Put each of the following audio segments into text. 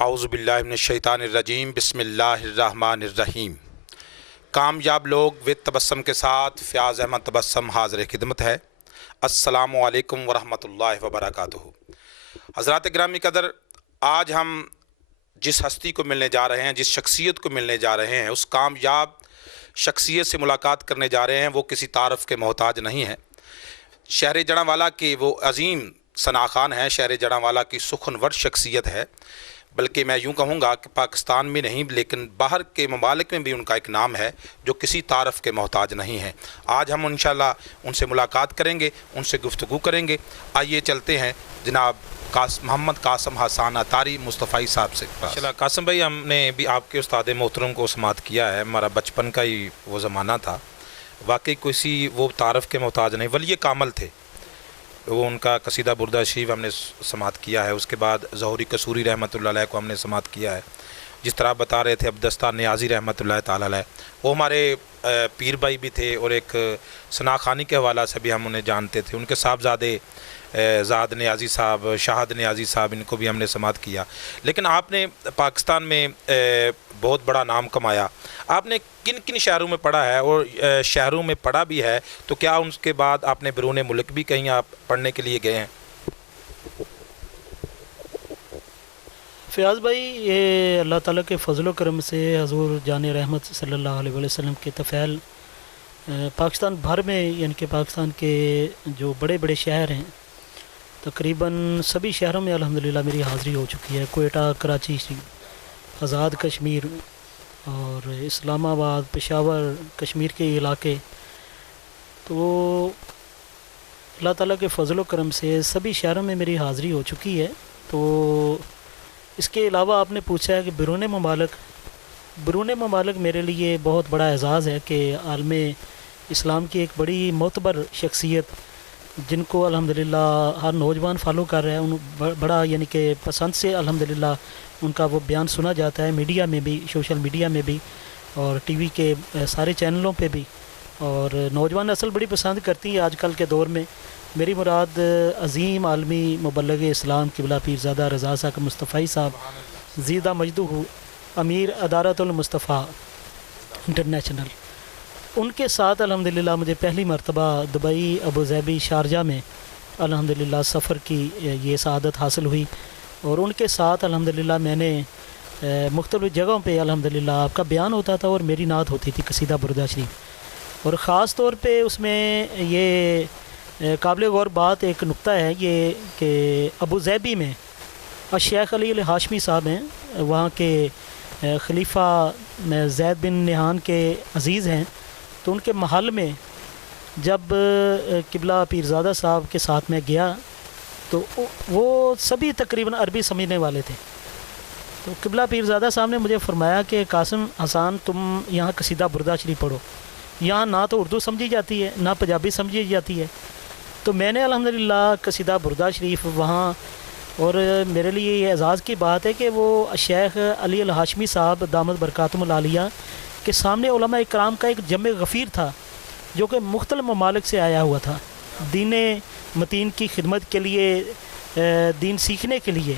اعوذ باللہ من الشیطان الرجیم بسم اللہ الرحمن الرحیم۔ کامیاب لوگ وِد تبسم کے ساتھ فیاض احمد تبسم حاضر خدمت ہے۔ السلام علیکم ورحمۃ اللہ وبرکاتہ۔ حضرات گرامی قدر، آج ہم جس ہستی کو ملنے جا رہے ہیں، جس شخصیت کو ملنے جا رہے ہیں، اس کامیاب شخصیت سے ملاقات کرنے جا رہے ہیں، وہ کسی تعارف کے محتاج نہیں ہے۔ شہر جڑاں کی وہ عظیم ثناخان ہے، شہر جڑاں کی سخنور شخصیت ہے، بلکہ میں یوں کہوں گا کہ پاکستان میں نہیں لیکن باہر کے ممالک میں بھی ان کا ایک نام ہے جو کسی تعارف کے محتاج نہیں ہے۔ آج ہم انشاءاللہ ان سے ملاقات کریں گے، ان سے گفتگو کریں گے۔ آئیے چلتے ہیں جناب محمد قاسم حسان عطاری مصطفی صاحب سے۔ چلا قاسم بھائی، ہم نے بھی آپ کے استاد محترم کو سماعت کیا ہے، ہمارا بچپن کا ہی وہ زمانہ تھا۔ واقعی کسی وہ تعارف کے محتاج نہیں، ولی کامل تھے۔ وہ ان کا قصیدہ بردہ شریف ہم نے سماعت کیا ہے، اس کے بعد ظہوری قصوری رحمۃ اللہ علیہ کو ہم نے سماعت کیا ہے۔ جس طرح بتا رہے تھے عبدالستار نیازی رحمۃ اللہ تعالیٰ علیہ، وہ ہمارے پیر بھائی بھی تھے، اور ایک ثناخانی کے حوالہ سے بھی ہم انہیں جانتے تھے۔ ان کے صاحبزادے زاد نیازی صاحب، شاہد نیازی صاحب، ان کو بھی ہم نے سماعت کیا۔ لیکن آپ نے پاکستان میں بہت بڑا نام کمایا۔ آپ نے کن کن شہروں میں پڑھا ہے، اور شہروں میں پڑھا بھی ہے تو کیا اس کے بعد آپ نے بیرون ملک بھی کہیں آپ پڑھنے کے لیے گئے ہیں؟ فیاض بھائی، یہ اللہ تعالیٰ کے فضل و کرم سے حضور جان رحمت صلی اللہ علیہ وسلم کے طفیل پاکستان بھر میں، یعنی کہ پاکستان کے جو بڑے بڑے شہر ہیں، تقریباً سبھی شہروں میں الحمدللہ میری حاضری ہو چکی ہے۔ کوئٹہ، کراچی، آزاد کشمیر اور اسلام آباد، پشاور، کشمیر کے علاقے، تو اللہ تعالیٰ کے فضل و کرم سے سبھی شہروں میں میری حاضری ہو چکی ہے۔ تو اس کے علاوہ آپ نے پوچھا ہے کہ بیرون ممالک میرے لیے بہت بڑا اعزاز ہے کہ عالم اسلام کی ایک بڑی معتبر شخصیت، جن کو الحمدللہ ہر نوجوان فالو کر رہا ہے، ان بڑا یعنی کہ پسند سے الحمدللہ ان کا وہ بیان سنا جاتا ہے، میڈیا میں بھی، سوشل میڈیا میں بھی، اور ٹی وی کے سارے چینلوں پہ بھی، اور نوجوان نسل بڑی پسند کرتی ہے آج کل کے دور میں۔ میری مراد عظیم عالمی مبلغ اسلام قبلہ پیرزادہ رضا ثاقب مصطفی صاحب زیدہ مجدہ امیر ادارت المصطفیٰ انٹرنیشنل، ان کے ساتھ الحمدللہ مجھے پہلی مرتبہ دبئی، ابوظہبی، شارجہ میں الحمدللہ سفر کی یہ سعادت حاصل ہوئی، اور ان کے ساتھ الحمدللہ میں نے مختلف جگہوں پہ الحمدللہ آپ کا بیان ہوتا تھا اور میری نعت ہوتی تھی قصیدہ بردہ شریف۔ اور خاص طور پہ اس میں یہ قابل غور بات ایک نقطہ ہے یہ کہ ابوظہبی میں الشیخ علی الہاشمی صاحب ہیں، وہاں کے خلیفہ زید بن نہان کے عزیز ہیں، تو ان کے محل میں جب قبلہ پیرزادہ صاحب کے ساتھ میں گیا تو وہ سبھی تقریباً عربی سمجھنے والے تھے۔ تو قبلہ پیرزادہ صاحب نے مجھے فرمایا کہ قاسم حسان، تم یہاں قصیدہ بردہ شریف پڑھو، یہاں نہ تو اردو سمجھی جاتی ہے نہ پنجابی سمجھی جاتی ہے۔ تو میں نے الحمدللہ قصیدہ بردہ شریف وہاں، اور میرے لیے یہ اعزاز کی بات ہے کہ وہ شیخ علی الہاشمی صاحب دامت برکاتہم العالیہ کے سامنے علماء اکرام کا ایک جمع غفیر تھا جو کہ مختلف ممالک سے آیا ہوا تھا دین متین کی خدمت کے لیے، دین سیکھنے کے لیے۔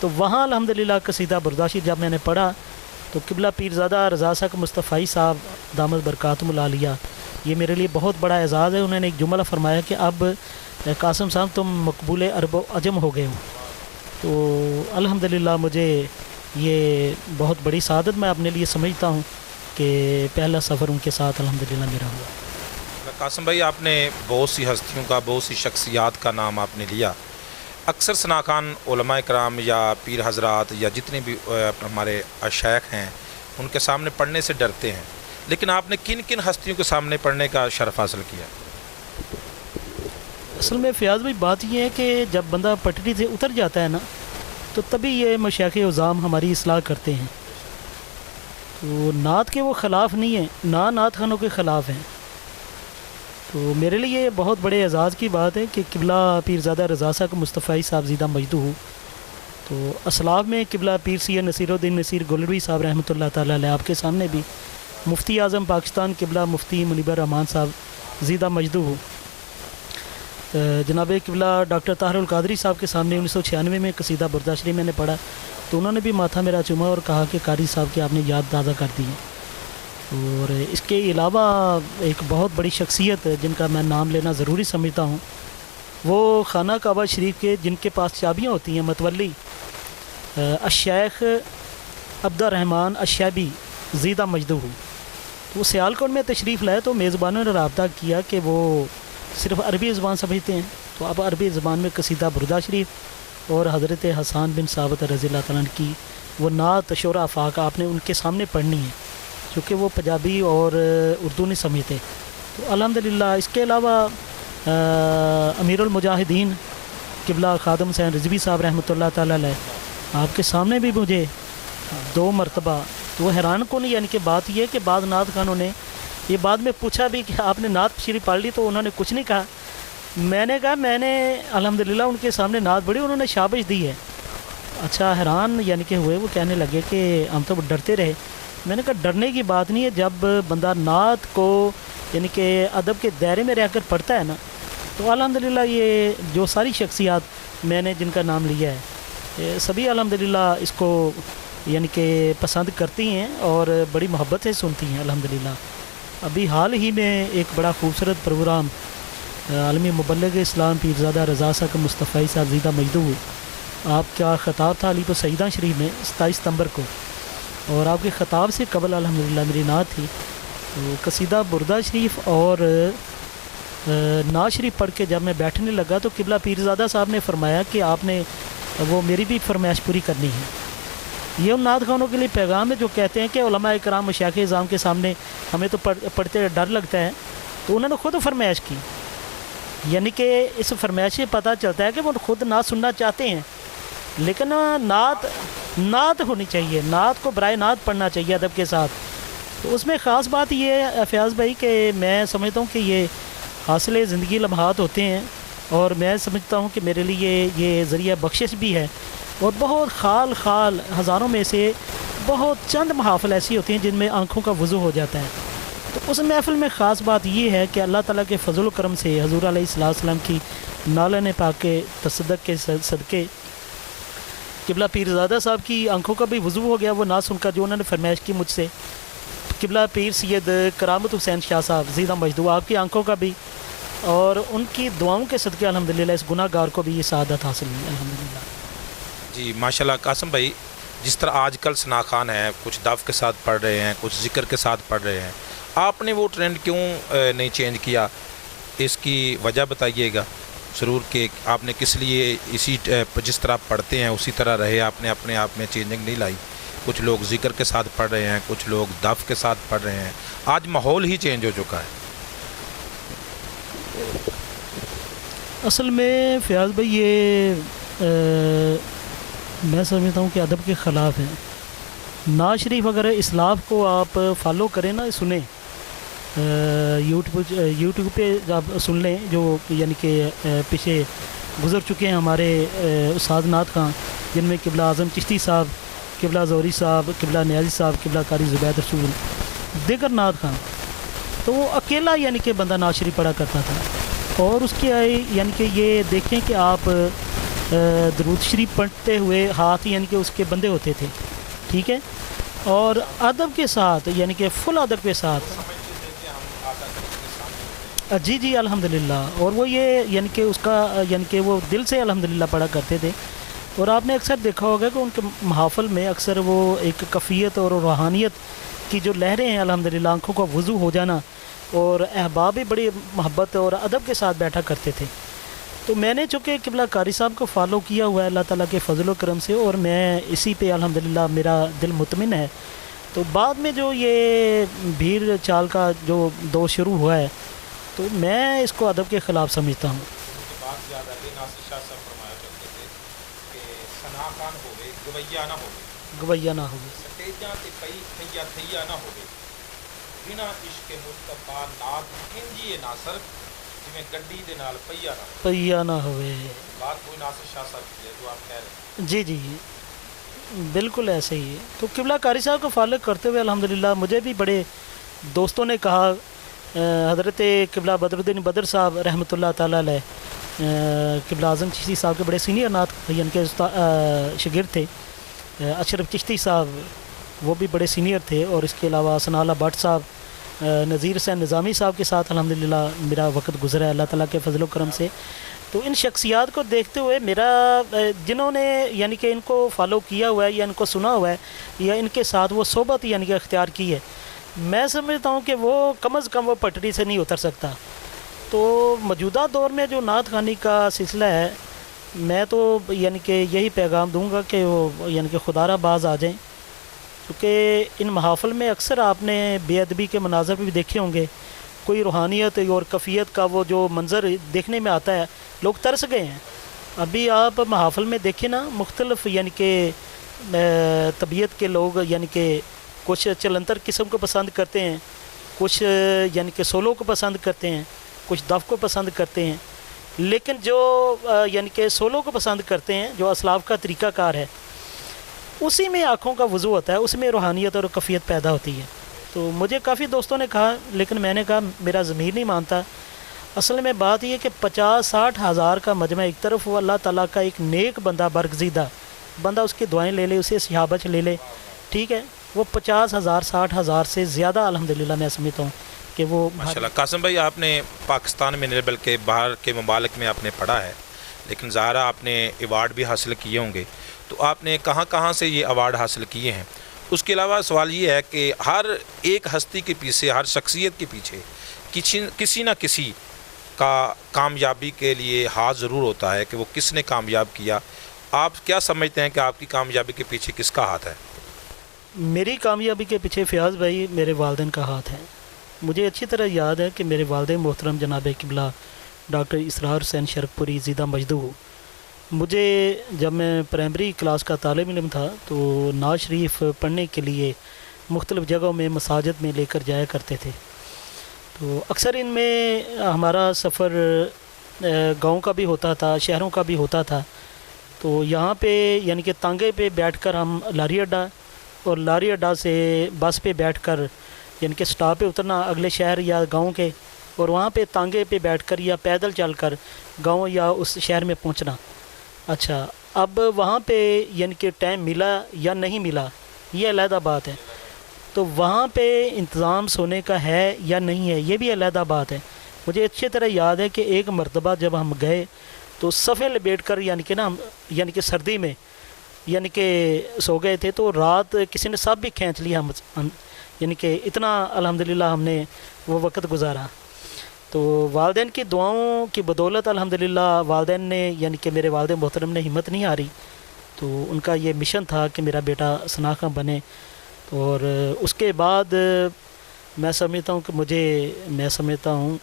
تو وہاں الحمدللہ قصیدہ بردہ شریف جب میں نے پڑھا تو قبلہ پیرزادہ رضا ثاقب مصطفی صاحب دامت برکاتہم العالیہ، یہ میرے لیے بہت بڑا اعزاز ہے۔ انہوں نے ایک جملہ فرمایا کہ اب قاسم صاحب تم مقبول عرب و عجم ہو گئے ہو۔ تو الحمدللہ مجھے یہ بہت بڑی سعادت میں اپنے لیے سمجھتا ہوں کہ پہلا سفر ان کے ساتھ الحمدللہ میرا ہوا۔ قاسم بھائی، آپ نے بہت سی ہستیوں کا، بہت سی شخصیات کا نام آپ نے لیا۔ اکثر ثناخان علماء کرام یا پیر حضرات یا جتنے بھی ہمارے شیخ ہیں ان کے سامنے پڑھنے سے ڈرتے ہیں، لیکن آپ نے کن کن ہستیوں کے سامنے پڑھنے کا شرف حاصل کیا؟ اصل میں فیاض بھائی بات یہ ہے کہ جب بندہ پٹڑی سے اتر جاتا ہے نا، تو تبھی یہ مشائخ عظام ہماری اصلاح کرتے ہیں۔ تو نعت کے وہ خلاف نہیں ہیں، نہ نعت خانوں کے خلاف ہیں۔ تو میرے لیے بہت بڑے اعزاز کی بات ہے کہ قبلہ پیرزادہ رضا ثاقب مصطفی صاحب زیدہ مجدہ، تو اسلاف میں قبلہ پیر سید نصیر الدین نصیر گولروی صاحب رحمۃ اللہ تعالیٰ علیہ، آپ کے سامنے بھی مفتی اعظم پاکستان قبلہ مفتی منیب الرحمان صاحب زیدہ مجدہ، جناب قبلہ ڈاکٹر طاہر القادری صاحب کے سامنے 1996 میں قصیدہ بردہ شریف میں نے پڑھا۔ تو انہوں نے بھی ماتھا میرا چوما اور کہا کہ قاری صاحب کی آپ نے یاد تازہ کر دی ہے. اور اس کے علاوہ ایک بہت بڑی شخصیت جن کا میں نام لینا ضروری سمجھتا ہوں، وہ خانہ کعبہ شریف کے جن کے پاس چابیاں ہوتی ہیں، متولی الشیخ عبد الرحمن الشیبی زیدہ مجدہ. وہ سیالکوٹ میں تشریف لائے تو میزبانوں نے رابطہ کیا کہ وہ صرف عربی زبان سمجھتے ہیں، تو اب عربی زبان میں قصیدہ بردہ شریف اور حضرت حسان بن ثابت رضی اللہ تعالیٰ عنہ کی وہ نعت شور آفاق آپ نے ان کے سامنے پڑھنی ہے، کیونکہ وہ پنجابی اور اردو نہیں سمجھتے. تو الحمدللہ اس کے علاوہ امیر المجاہدین قبلہ خادم حسین رضوی صاحب رحمۃ اللہ تعالیٰ علیہ، آپ کے سامنے بھی مجھے 2 مرتبہ، تو وہ حیران کن یعنی کہ بات یہ کہ بعض نعت خانوں نے یہ بعد میں پوچھا بھی کہ آپ نے نعت شریف پڑھ لی، تو انہوں نے کچھ نہیں کہا. میں نے کہا میں نے الحمدللہ ان کے سامنے نعت پڑھی، انہوں نے شابش دی ہے. اچھا حیران یعنی کہ ہوئے، وہ کہنے لگے کہ ہم تو ڈرتے رہے. میں نے کہا ڈرنے کی بات نہیں ہے، جب بندہ نعت کو یعنی کہ ادب کے دائرے میں رہ کر پڑھتا ہے نا، تو الحمدللہ یہ جو ساری شخصیات میں نے جن کا نام لیا ہے، یہ سبھی الحمدللہ اس کو یعنی کہ پسند کرتی ہیں اور بڑی محبت سے سنتی ہیں الحمدللہ. ابھی حال ہی میں ایک بڑا خوبصورت پروگرام عالمی مبلغ اسلام پیرزادہ رضا صاحب مصطفی صاحب زیدہ مجدہ، آپ کا خطاب تھا علی سیدہ شریف میں 27 ستمبر کو، اور آپ کے خطاب سے قبل الحمدللہ میری نعت تھی. تو قصیدہ بردہ شریف اور نعت شریف پڑھ کے جب میں بیٹھنے لگا تو قبلہ پیرزادہ صاحب نے فرمایا کہ آپ نے وہ میری بھی فرمائش پوری کرنی ہے. یہ ان نعت خوانوں کے لیے پیغام ہے جو کہتے ہیں کہ علماء کرام مشایخ اعظام کے سامنے ہمیں تو پڑھتے ڈر لگتا ہے. تو انہوں نے خود فرمائش کی، یعنی کہ اس فرمائش سے پتہ چلتا ہے کہ وہ خود نعت سننا چاہتے ہیں، لیکن نعت ہونی چاہیے، نعت کو برائے نعت پڑھنا چاہیے ادب کے ساتھ. تو اس میں خاص بات یہ ہے فیاض بھائی کہ میں سمجھتا ہوں کہ یہ حاصل زندگی لمحات ہوتے ہیں، اور میں سمجھتا ہوں کہ میرے لیے یہ ذریعہ بخشش بھی ہے. اور بہت خال ہزاروں میں سے بہت چند محافل ایسی ہوتی ہیں جن میں آنکھوں کا وضو ہو جاتا ہے. تو اس محفل میں خاص بات یہ ہے کہ اللہ تعالیٰ کے فضل و کرم سے حضور علیہ السلام کی نالن پاک کے تصدق کے صدقے قبلہ پیرزادہ صاحب کی آنکھوں کا بھی وضو ہو گیا، وہ نہ سن کر جو انہوں نے فرمائش کی مجھ سے. قبلہ پیر سید کرامت حسین شاہ صاحب زیدہ مجدہ آپ کی آنکھوں کا بھی، اور ان کی دعاؤں کے صدقے الحمدللہ اس گناہ گار کو بھی یہ سعادت حاصل ہوئی الحمدللہ. جی ماشاءاللہ. قاسم بھائی، جس طرح آج کل ثناخوان ہیں، کچھ دف کے ساتھ پڑھ رہے ہیں، کچھ ذکر کے ساتھ پڑھ رہے ہیں، آپ نے وہ ٹرینڈ کیوں نہیں چینج کیا؟ اس کی وجہ بتائیے گا ضرور کہ آپ نے کس لیے اسی جس طرح پڑھتے ہیں اسی طرح رہے، آپ نے اپنے آپ میں چینجنگ نہیں لائی؟ کچھ لوگ ذکر کے ساتھ پڑھ رہے ہیں، کچھ لوگ دف کے ساتھ پڑھ رہے ہیں، آج ماحول ہی چینج ہو چکا ہے. اصل میں فیاض بھائی یہ میں سمجھتا ہوں کہ ادب کے خلاف ہے. نعت شریف اگر اسلاف کو آپ فالو کریں نا، سنیں یوٹیوب پہ آپ سن لیں، جو یعنی کہ پیچھے گزر چکے ہیں ہمارے استاد نعت خان، جن میں قبلہ اعظم چشتی صاحب، قبلہ زوری صاحب، قبلہ نیازی صاحب، قبلہ قاری زبید رسول، دیگر نعت خان. تو وہ اکیلا یعنی کہ بندہ نعت شریف پڑھا کرتا تھا، اور اس کے یعنی کہ یہ دیکھیں کہ آپ درود شریف پڑھتے ہوئے ہاتھ یعنی کہ اس کے بندے ہوتے تھے، ٹھیک ہے، اور ادب کے ساتھ یعنی کہ فل ادب کے ساتھ. جی الحمدللہ. اور وہ یہ یعنی کہ اس کا یعنی کہ وہ دل سے الحمدللہ پڑھا کرتے تھے. اور آپ نے اکثر دیکھا ہوگا کہ ان کے محافل میں اکثر وہ ایک کفیت اور روحانیت کی جو لہریں ہیں الحمدللہ، آنکھوں کا وضو ہو جانا، اور احباب بھی بڑی محبت اور ادب کے ساتھ بیٹھا کرتے تھے. تو میں نے چونکہ قبلہ قاری صاحب کو فالو کیا ہوا ہے اللہ تعالیٰ کے فضل و کرم سے، اور میں اسی پہ الحمدللہ میرا دل مطمئن ہے. تو بعد میں جو یہ بھیڑ چال کا جو دور شروع ہوا ہے، تو میں اس کو ادب کے خلاف سمجھتا ہوں. گویا نہ ہوگی پیا نہ ہوئے. جی بالکل ایسے ہی ہے. تو قبلہ قاری صاحب کو فالو کرتے ہوئے الحمدللہ مجھے بھی بڑے دوستوں نے کہا، حضرت قبلہ بدر الدین بدر صاحب رحمۃ اللہ تعالیٰ علیہ، قبلہ اعظم چشتی صاحب کے بڑے سینئر نعت یعنی کہ شاگرد تھے، اشرف چشتی صاحب وہ بھی بڑے سینئر تھے، اور اس کے علاوہ ثناء اللہ بٹ صاحب، نذیر حسین نظامی صاحب کے ساتھ الحمدللہ میرا وقت گزرا ہے اللہ تعالیٰ کے فضل و کرم سے۔ تو ان شخصیات کو دیکھتے ہوئے میرا جنہوں نے یعنی کہ ان کو فالو کیا ہوا ہے یا ان کو سنا ہوا ہے یا ان کے ساتھ وہ صحبت یعنی کہ اختیار کی ہے، میں سمجھتا ہوں کہ وہ کم از کم وہ پٹڑی سے نہیں اتر سکتا۔ تو موجودہ دور میں جو نعت خوانی کا سلسلہ ہے، میں تو یعنی کہ یہی پیغام دوں گا کہ وہ یعنی کہ خدارہ باز آ جائیں، کیونکہ ان محافل میں اکثر آپ نے بے ادبی کے مناظر بھی دیکھے ہوں گے، کوئی روحانیت اور کفیت کا وہ جو منظر دیکھنے میں آتا ہے لوگ ترس گئے ہیں۔ ابھی آپ محافل میں دیکھیں نا، مختلف یعنی کہ طبیعت کے لوگ یعنی کہ کچھ چلنتر قسم کو پسند کرتے ہیں، کچھ یعنی کہ سولو کو پسند کرتے ہیں، کچھ دف کو پسند کرتے ہیں، لیکن جو یعنی کہ سولو کو پسند کرتے ہیں، جو اسلاف کا طریقہ کار ہے، اسی میں آنکھوں کا وضو ہوتا ہے، اس میں روحانیت اور کفیت پیدا ہوتی ہے۔ تو مجھے کافی دوستوں نے کہا، لیکن میں نے کہا میرا ضمیر نہیں مانتا۔ اصل میں بات یہ کہ 50-60 ہزار کا مجمع ایک طرف، وہ اللہ تعالیٰ کا ایک نیک بندہ، برگزیدہ بندہ، اس کی دعائیں لے لے، اسے صحابت لے لے، ٹھیک ہے، وہ 50,000 60,000 سے زیادہ الحمدللہ میں سمجھتا ہوں کہ وہ ماشاءاللہ۔ قاسم بھائی، آپ نے پاکستان میں نہیں بلکہ باہر کے ممالک میں آپ نے پڑھا ہے، لیکن ظاہر آپ نے ایوارڈ بھی حاصل کیے ہوں گے، تو آپ نے کہاں کہاں سے یہ ایوارڈ حاصل کیے ہیں؟ اس کے علاوہ سوال یہ ہے کہ ہر ایک ہستی کے پیچھے، ہر شخصیت کے پیچھے کسی نہ کسی کا کامیابی کے لیے ہاتھ ضرور ہوتا ہے کہ وہ کس نے کامیاب کیا۔ آپ کیا سمجھتے ہیں کہ آپ کی کامیابی کے پیچھے کس کا ہاتھ ہے؟ میری کامیابی کے پیچھے فیاض بھائی میرے والدین کا ہاتھ ہے۔ مجھے اچھی طرح یاد ہے کہ میرے والد محترم جناب قبلہ ڈاکٹر اسرار حسین شرک پوری زیدہ مجدو، مجھے جب میں پرائمری کلاس کا طالب علم تھا تو نعت شریف پڑھنے کے لیے مختلف جگہوں میں مساجد میں لے کر جایا کرتے تھے۔ تو اکثر ان میں ہمارا سفر گاؤں کا بھی ہوتا تھا، شہروں کا بھی ہوتا تھا۔ تو یہاں پہ یعنی کہ تانگے پہ بیٹھ کر ہم لاری اڈا، اور لاری اڈا سے بس پہ بیٹھ کر یعنی کہ سٹاپ پہ اترنا اگلے شہر یا گاؤں کے، اور وہاں پہ تانگے پہ بیٹھ کر یا پیدل چل کر گاؤں یا اس شہر میں پہنچنا۔ اچھا، اب وہاں پہ یعنی کہ ٹائم ملا یا نہیں ملا یہ علیحدہ بات ہے، تو وہاں پہ انتظام سونے کا ہے یا نہیں ہے یہ بھی علیحدہ بات ہے۔ مجھے اچھی طرح یاد ہے کہ ایک مرتبہ جب ہم گئے تو صفیں لپیٹ کر یعنی کہ نا یعنی کہ سردی میں یعنی کہ سو گئے تھے، تو رات کسی نے سب بھی کھینچ لیا ہم یعنی کہ اتنا الحمدللہ ہم نے وہ وقت گزارا۔ تو والدین کی دعاؤں کی بدولت الحمدللہ والدین نے یعنی کہ میرے والد محترم نے ہمت نہیں ہاری، تو ان کا یہ مشن تھا کہ میرا بیٹا ثناء خاں بنے۔ اور اس کے بعد میں سمجھتا ہوں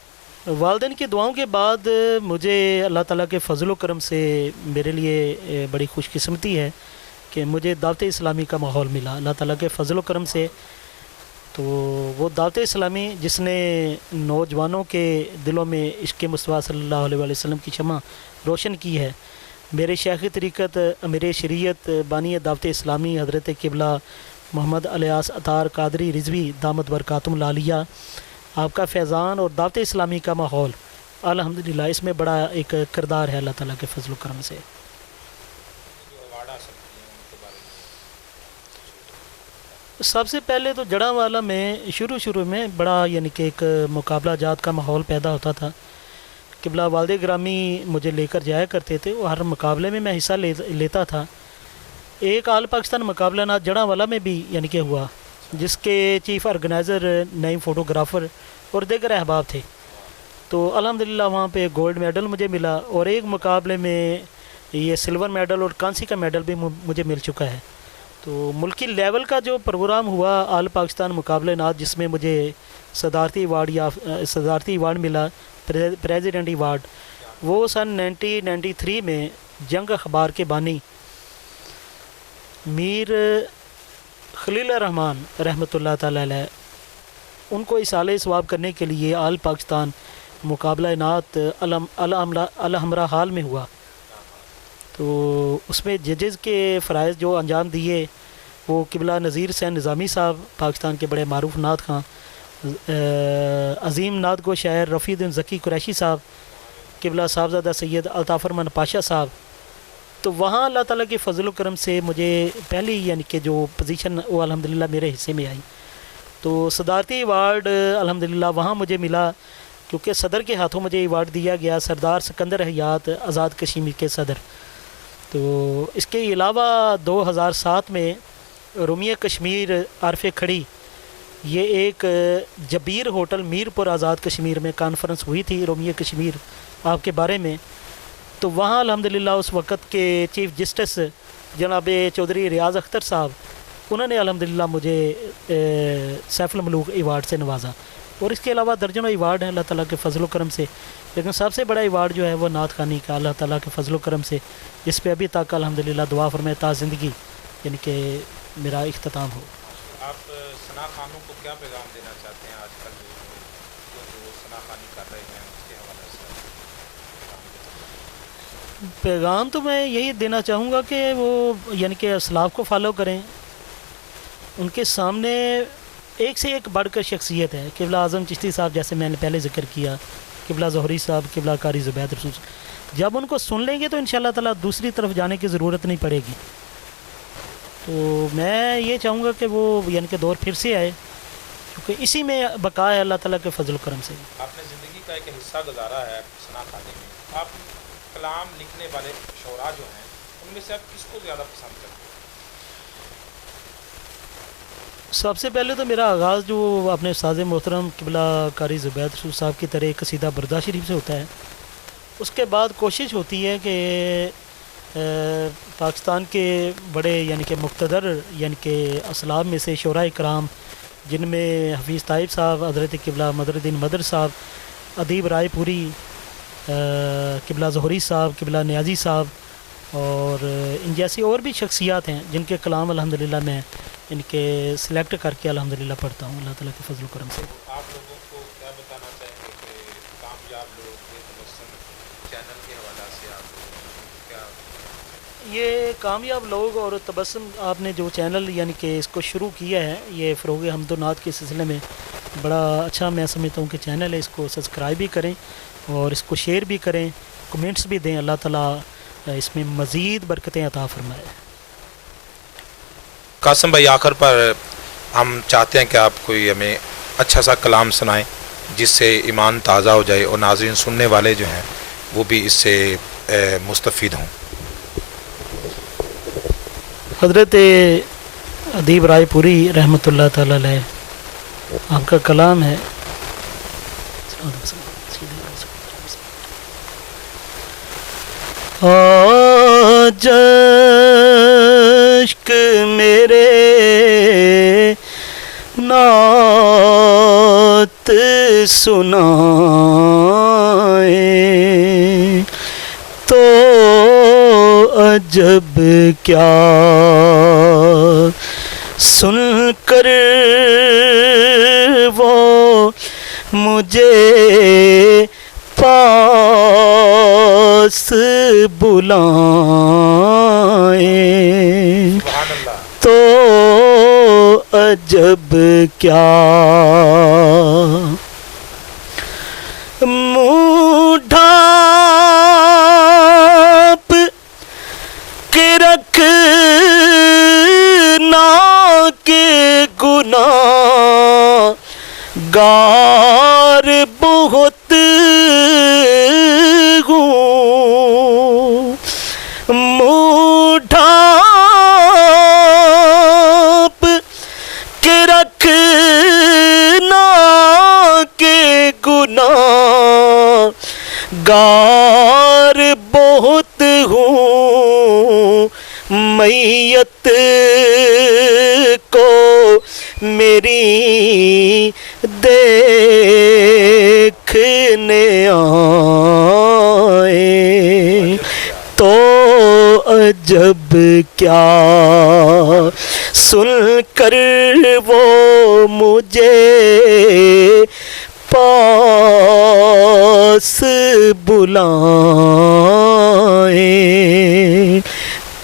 والدین کی دعاؤں کے بعد مجھے اللہ تعالیٰ کے فضل و کرم سے میرے لیے بڑی خوش قسمتی ہے کہ مجھے دعوت اسلامی کا ماحول ملا اللہ تعالیٰ کے فضل و کرم سے۔ تو وہ دعوت اسلامی جس نے نوجوانوں کے دلوں میں عشق مصطفیٰ صلی اللہ علیہ وآلہ وسلم کی شمع روشن کی ہے، میرے شیخ طریقت امیر شریعت بانی دعوت اسلامی حضرت قبلہ محمد الیاس عطار قادری رضوی دامت برکاتم العالیہ، آپ کا فیضان اور دعوت اسلامی کا ماحول الحمدللہ اس میں بڑا ایک کردار ہے اللہ تعالیٰ کے فضل و کرم سے۔ سب سے پہلے تو جڑاں والا میں شروع میں بڑا یعنی کہ ایک مقابلہ جات کا ماحول پیدا ہوتا تھا۔ قبلہ والد گرامی مجھے لے کر جایا کرتے تھے، وہ ہر مقابلے میں حصہ لیتا تھا۔ ایک آل پاکستان مقابلہ نعت جڑاں والا میں بھی یعنی کہ ہوا، جس کے چیف آرگنائزر نئی فوٹوگرافر اور دیگر احباب تھے۔ تو الحمدللہ وہاں پہ گولڈ میڈل مجھے ملا، اور ایک مقابلے میں یہ سلور میڈل اور کانسی کا میڈل بھی مجھے مل چکا ہے۔ تو ملکی لیول کا جو پروگرام ہوا آل پاکستان مقابلہ نعت، جس میں مجھے صدارتی ایوارڈ ملا، پریزیڈنٹ ایوارڈ، وہ سن 1993 میں جنگ اخبار کے بانی میر خلیل الرحمن رحمۃ اللہ تعالی علیہ، ان کو اصالہ ثواب کرنے کے لیے آل پاکستان مقابلہ نعت الحمرا حال میں ہوا۔ تو اس میں ججز کے فرائض جو انجام دیے وہ قبلہ نذیر حسین نظامی صاحب، پاکستان کے بڑے معروف نعت خواں، عظیم نعت گو شاعر رفیع الدین ذکی قریشی صاحب، قبلہ صاحبزادہ سید الطاف فرمان پاشا صاحب، تو وہاں اللہ تعالیٰ کے فضل و کرم سے مجھے پہلی یعنی کہ جو پوزیشن وہ الحمدللہ میرے حصے میں آئی. تو صدارتی ایوارڈ الحمدللہ وہاں مجھے ملا کیونکہ صدر کے ہاتھوں مجھے ایوارڈ دیا گیا، سردار سکندر حیات آزاد کشمیر کے صدر. تو اس کے علاوہ 2007 میں رومیہ کشمیر عارف کھڑی، یہ ایک جبیر ہوٹل میرپور آزاد کشمیر میں کانفرنس ہوئی تھی رومیہ کشمیر آپ کے بارے میں. تو وہاں الحمدللہ اس وقت کے چیف جسٹس جناب چودھری ریاض اختر صاحب، انہوں نے الحمدللہ مجھے سیف الملوک ایوارڈ سے نوازا. اور اس کے علاوہ درجنوں ایوارڈ ہیں اللہ تعالیٰ کے فضل و کرم سے، لیکن سب سے بڑا ایوارڈ جو ہے وہ نعت خوانی کا اللہ تعالیٰ کے فضل و کرم سے، جس پہ ابھی تک الحمدللہ دعا فرمائے تا زندگی یعنی کہ میرا اختتام ہو. آپ ثنا خانوں کو کیا پیغام دینا چاہتے ہیں آج کل جو ثنا خوانی کر رہے ہیں اس کے حوالے سے؟ پیغام تو میں یہی دینا چاہوں گا کہ وہ یعنی کہ اسلاف کو فالو کریں. ان کے سامنے ایک سے ایک بڑھ کر شخصیت ہے. قبلہ اعظم چشتی صاحب جیسے میں نے پہلے ذکر کیا، قبلہ ظہری صاحب، قبلہ قاری زبید رسول. جب ان کو سن لیں گے تو انشاءاللہ تعالیٰ دوسری طرف جانے کی ضرورت نہیں پڑے گی. تو میں یہ چاہوں گا کہ وہ یعنی کہ دور پھر سے آئے، کیونکہ اسی میں بقا ہے اللہ تعالیٰ کے فضل و کرم سے. آپ نے زندگی کا ایک حصہ گزارا ہے ثنا خوانی میں. آپ کلام لکھنے والے شعراء جو ہیں ان میں سے آپ کس کو زیادہ پسند کرتے ہیں؟ سب سے پہلے تو میرا آغاز جو اپنے استاد محترم قبلہ قاری زبید رسول صاحب کی طرح قصیدہ بردہ شریف سے ہوتا ہے. اس کے بعد کوشش ہوتی ہے کہ پاکستان کے بڑے یعنی کہ مقتدر یعنی کہ اسلاف میں سے شعراء کرام، جن میں حفیظ طائب صاحب، حضرت قبلہ مدر الدین مدر صاحب، ادیب رائے پوری، قبلہ ظہری صاحب، قبلہ نیازی صاحب اور ان جیسی اور بھی شخصیات ہیں جن کے کلام الحمدللہ میں ان کے سلیکٹ کر کے الحمدللہ پڑھتا ہوں اللہ تعالیٰ کے فضل و کرم سے. آپ لوگوں کو کیا بتانا چاہیں گے کہ کامیاب لوگ بے تبسم چینل کے حوالے سے آپ کیا؟ یہ کامیاب لوگ اور تبسم آپ نے جو چینل یعنی کہ اس کو شروع کیا ہے، یہ فروغ حمد و نعت کے سلسلے میں بڑا اچھا میں سمجھتا ہوں کہ چینل ہے. اس کو سبسکرائب بھی کریں اور اس کو شیئر بھی کریں، کمنٹس بھی دیں. اللہ تعالیٰ اس میں مزید برکتیں عطا فرمائے. قاسم بھائی، آخر پر ہم چاہتے ہیں کہ آپ کوئی ہمیں اچھا سا کلام سنائیں جس سے ایمان تازہ ہو جائے اور ناظرین سننے والے جو ہیں وہ بھی اس سے مستفید ہوں. حضرت ادیب رائے پوری رحمۃ اللہ تعالی علیہ، آپ کا کلام ہے. آج اشک میرے نعت سنائیں تو عجب کیا سن کر وہ مجھے پاس بلائیں تو عجب کیا منہ ڈھانپ کے رکھنا کے گناہ گار بہت ہوں. منہ ڈھانپ کے رکھنا کے گناہ گار بہت ہوں. میت کو میری دیکھنے آئے تو عجب کیا سن کر وہ مجھے پاس بلائیں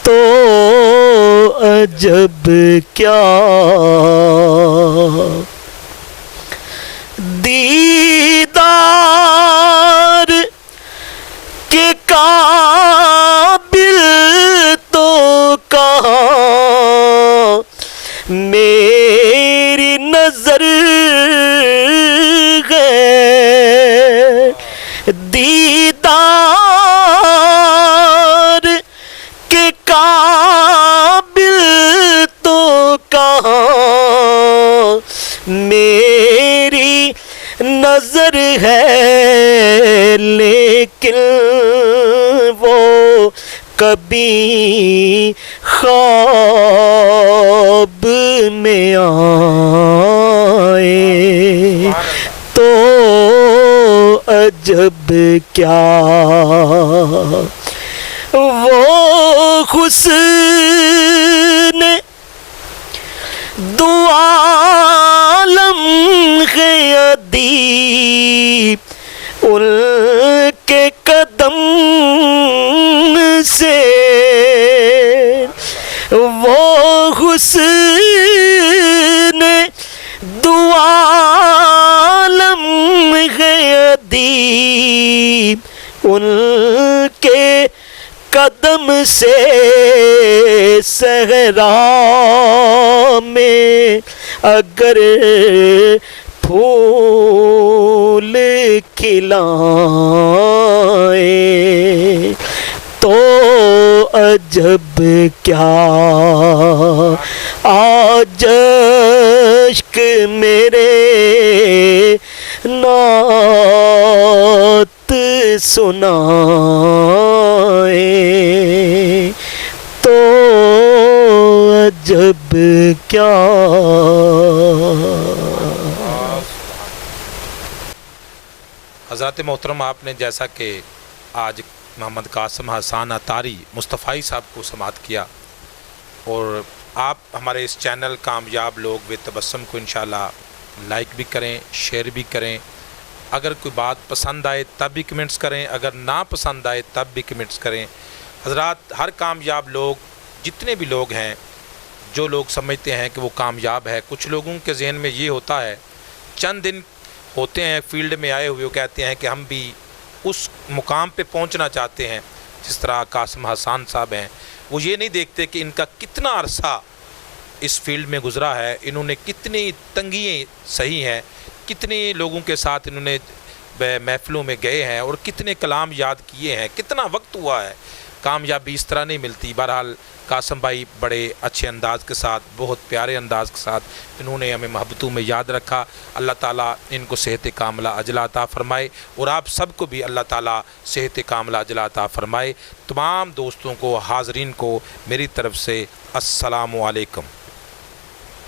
تو عجب کیا دیدار کے قابل میری نظر ہے دیدار کے قابل تو کہاں میری نظر ہے، لیکن وہ کبھی خواب میں آئے تو عجب کیا، وہ حسن دو عالم ہے ادیب، ان کے قدم سے وہ حسن دو عالم ہے ادیب، ان کے قدم سے صحرا میں اگر پھول کھلائیں تو عجب کیا، آج اشک میرے نعت سنائیں تو عجب کیا۔ حضرات محترم، آپ نے جیسا کہ آج محمد قاسم حسان عطاری مصطفی صاحب کو سماعت کیا، اور آپ ہمارے اس چینل کامیاب لوگ و تبسم کو انشاءاللہ لائک بھی کریں، شیئر بھی کریں، اگر کوئی بات پسند آئے تب بھی کمنٹس کریں، اگر نا پسند آئے تب بھی کمنٹس کریں۔ حضرات، ہر کامیاب لوگ، جتنے بھی لوگ ہیں، جو لوگ سمجھتے ہیں کہ وہ کامیاب ہے، کچھ لوگوں کے ذہن میں یہ ہوتا ہے، چند دن ہوتے ہیں فیلڈ میں آئے ہوئے، وہ کہتے ہیں کہ ہم بھی اس مقام پہ پہنچنا چاہتے ہیں جس طرح قاسم حسان صاحب ہیں۔ وہ یہ نہیں دیکھتے کہ ان کا کتنا عرصہ اس فیلڈ میں گزرا ہے، انہوں نے کتنی تنگیاں سہی ہیں، کتنے لوگوں کے ساتھ انہوں نے محفلوں میں گئے ہیں اور کتنے کلام یاد کیے ہیں، کتنا وقت ہوا ہے۔ کامیابی اس طرح نہیں ملتی۔ بہرحال قاسم بھائی بڑے اچھے انداز کے ساتھ، بہت پیارے انداز کے ساتھ انہوں نے ہمیں محبتوں میں یاد رکھا۔ اللہ تعالیٰ ان کو صحت کاملہ عاجلہ عطا فرمائے، اور آپ سب کو بھی اللہ تعالیٰ صحت کاملہ عاجلہ عطا فرمائے۔ تمام دوستوں کو، حاضرین کو میری طرف سے السلام علیکم۔